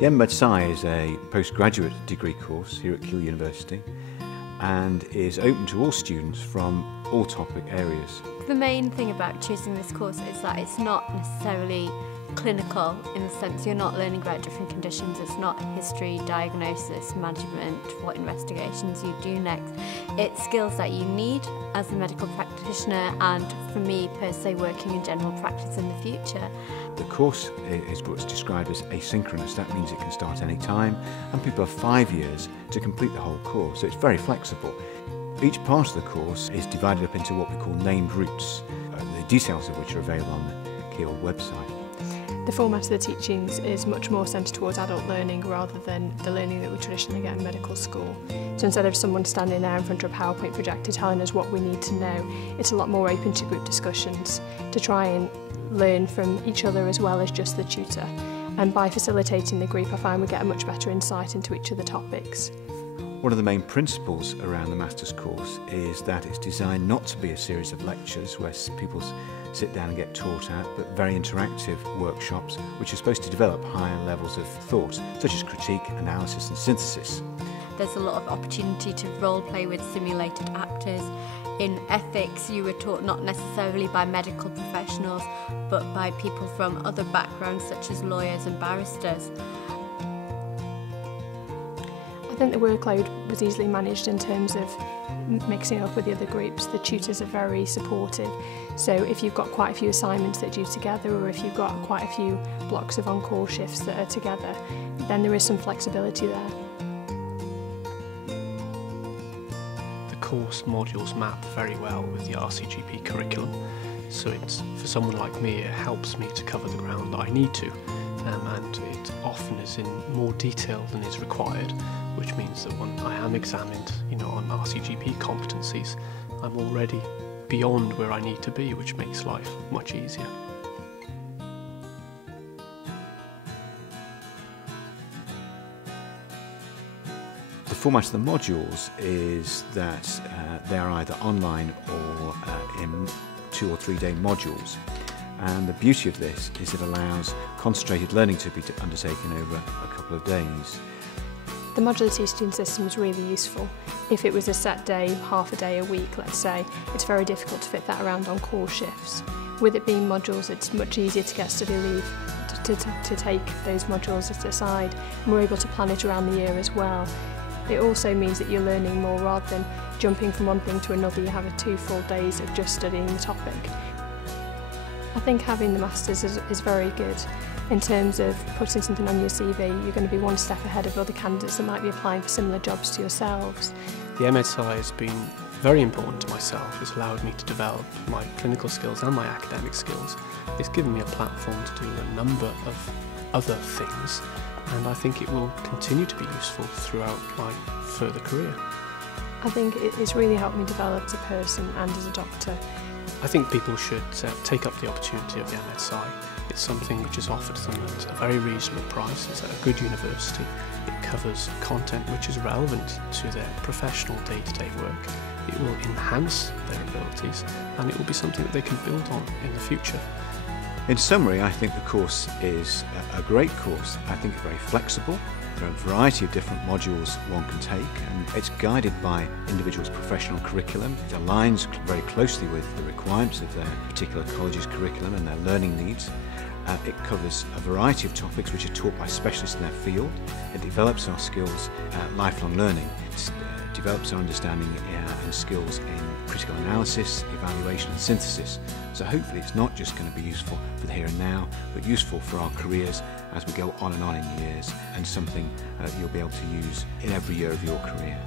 The MMedSci is a postgraduate degree course here at Keele University and is open to all students from all topic areas. The main thing about choosing this course is that it's not necessarily clinical in the sense you're not learning about different conditions. It's not history, diagnosis, management, what investigations you do next. It's skills that you need as a medical practitioner and for me per se working in general practice in the future. The course is what's described as asynchronous. That means it can start any time and people have 5 years to complete the whole course, so it's very flexible. Each part of the course is divided up into what we call named routes, the details of which are available on the Keele website. The format of the teachings is much more centred towards adult learning rather than the learning that we traditionally get in medical school. So instead of someone standing there in front of a PowerPoint projector telling us what we need to know, it's a lot more open to group discussions to try and learn from each other as well as just the tutor. And by facilitating the group, I find we get a much better insight into each of the topics. One of the main principles around the Master's course is that it's designed not to be a series of lectures where people sit down and get taught at, but very interactive workshops which are supposed to develop higher levels of thought, such as critique, analysis and synthesis. There's a lot of opportunity to role play with simulated actors. In ethics, you were taught not necessarily by medical professionals, but by people from other backgrounds such as lawyers and barristers. I think the workload was easily managed in terms of mixing up with the other groups. The tutors are very supportive, so if you've got quite a few assignments that are due together or if you've got quite a few blocks of on-call shifts that are together, then there is some flexibility there. The course modules map very well with the RCGP curriculum, so for someone like me it helps me to cover the ground that I need to. And it often is in more detail than is required, which means that when I am examined, on RCGP competencies, I'm already beyond where I need to be, which makes life much easier. The format of the modules is that they're either online or in 2 or 3 day modules. And the beauty of this is it allows concentrated learning to be undertaken over a couple of days. The modular teaching system is really useful. If it was a set day, half a day a week, let's say, it's very difficult to fit that around on call shifts. With it being modules, it's much easier to get study leave to take those modules aside, and we're able to plan it around the year as well. It also means that you're learning more rather than jumping from one thing to another. You have 2 full days of just studying the topic. I think having the Masters is very good. In terms of putting something on your CV, you're going to be one step ahead of other candidates that might be applying for similar jobs to yourselves. The MMedSci has been very important to myself. It's allowed me to develop my clinical skills and my academic skills. It's given me a platform to do a number of other things, and I think it will continue to be useful throughout my further career. I think it's really helped me develop as a person and as a doctor. I think people should take up the opportunity of the MMedSci. It's something which is offered to them at a very reasonable price. It's at a good university. It covers content which is relevant to their professional day-to-day work. It will enhance their abilities and it will be something that they can build on in the future. In summary, I think the course is a great course. I think it's very flexible. There are a variety of different modules one can take, and it's guided by individuals' professional curriculum. It aligns very closely with the requirements of their particular college's curriculum and their learning needs. It covers a variety of topics which are taught by specialists in their field. It develops our skills, lifelong learning. It develops our understanding and skills in critical analysis, evaluation and synthesis. So hopefully it's not just going to be useful for the here and now, but useful for our careers as we go on in years, and something you'll be able to use in every year of your career.